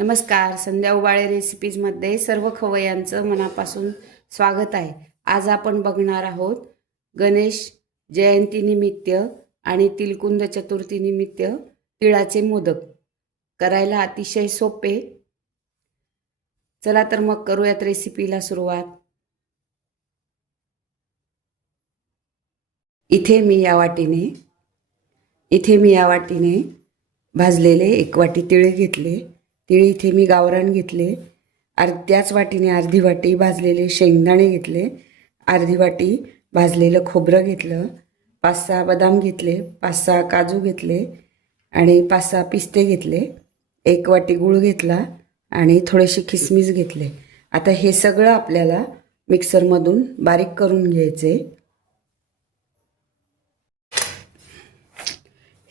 नमस्कार. संध्या उबाळे रेसिपीजमध्ये सर्व खवय्यांचं मनापासून स्वागत आहे. आज आपण बघणार आहोत गणेश जयंतीनिमित्त आणि तिलकुंद चतुर्थीनिमित्त तिळाचे मोदक. करायला अतिशय सोपे. चला तर मग करूयात रेसिपीला सुरुवात. इथे मी या वाटीने भाजलेले 1 वाटी तिळ घेतले. तिळ इथे मी गावरान घेतले. त्याच वाटीने अर्धी वाटी भाजलेले शेंगदाणे घेतले. अर्धी वाटी भाजलेलं खोबरं घेतलं. 5-6 बदाम घेतले. 5-6 काजू घेतले आणि 5-6 पिस्ते घेतले. 1 वाटी गूळ घेतला आणि थोडेसे किसमिस घेतले. आता हे सगळं आपल्याला मिक्सरमधून बारीक करून घ्यायचे.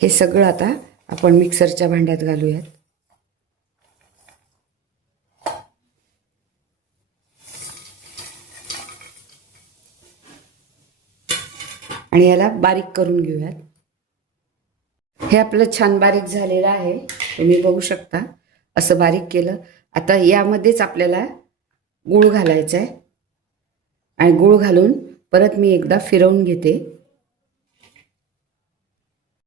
हे सगळं आता आपण मिक्सरच्या भांड्यात घालूयात. आणि याला बारीक करून घेऊयात. हे आपलं छान बारीक झालेलं आहे. तुम्ही बघू शकता असं बारीक केलं. आता यामध्येच आपल्याला गूळ घालायचा आहे आणि गूळ घालून परत मी एकदा फिरवून घेते.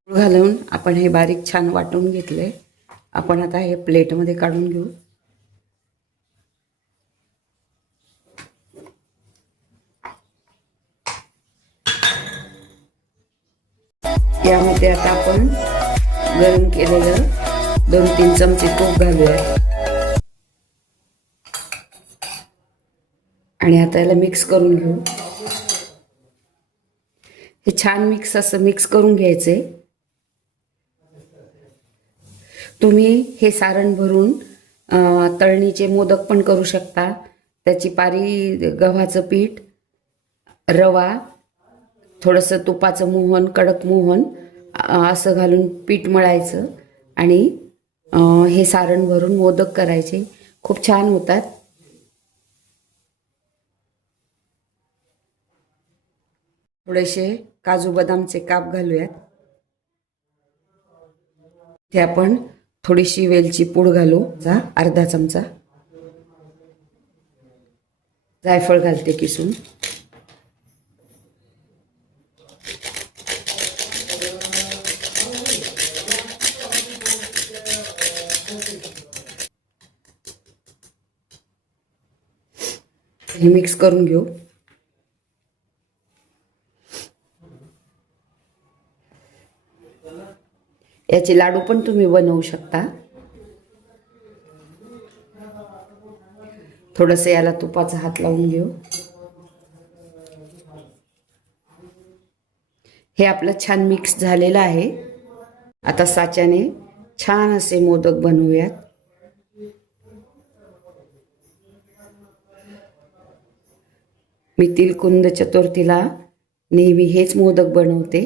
गूळ घालून आपण हे बारीक छान वाटून घेतले. आपण आता हे प्लेटमध्ये काढून घेऊ. यामध्ये आता आपण गरम केलेलं 2-3 चमचे तूप घालूया आणि आता याला मिक्स करून घेऊ. हे छान मिक्स करून घ्यायचे. तुम्ही हे सारण भरून तळणीचे मोदक पण करू शकता. त्याची पारी गव्हाचं पीठ, रवा, थोडंसं तुपाचं मोहन, कडक मोहन असं घालून पीठ मळायचं आणि हे सारण भरून मोदक करायचे. खूप छान होतात. थोडेसे काजू बदामचे काप घालूयात. ते आपण थोडीशी वेलची पूड घालू. अर्धा चमचा जायफळ घालते किसून. हे मिक्स करून घेऊ. याचे लाडू पण तुम्ही बनवू शकता. थोडंसं याला तुपाचा हात लावून घेऊ. हे आपलं छान मिक्स झालेलं आहे. आता साच्याने छान असे मोदक बनवूयात. मी तिलकुंद चतुर्थीला नेहमी हेच मोदक बनवते.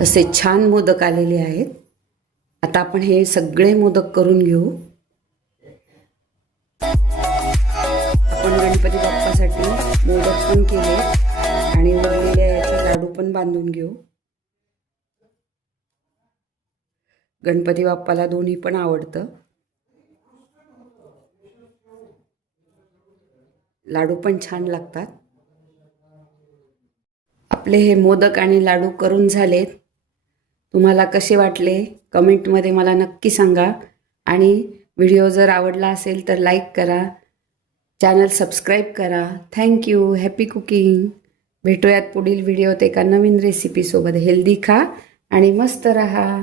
असे छान मोदक आलेले आहेत. आता आपण हे सगळे मोदक करून घेऊ. आपण गणपती बाप्पासाठी मोदक पण केले आणि उरलेल्या याचे लाडू पण बांधून घेऊ. गणपती बाप्पाला दोन्ही पण आवडतं. लाडू पण छान लागतात. आपले हे मोदक आणि लाडू करून झालेत. तुम्हाला कसे वाटले कमेंटमध्ये मला नक्की सांगा. आणि व्हिडिओ जर आवडला असेल तर लाईक करा. चॅनल सबस्क्राईब करा. थँक्यू. Happy cooking. भेटूयात पुढील व्हिडिओत एका नवीन रेसिपीसोबत. हेल्दी खा आणि मस्त रहा.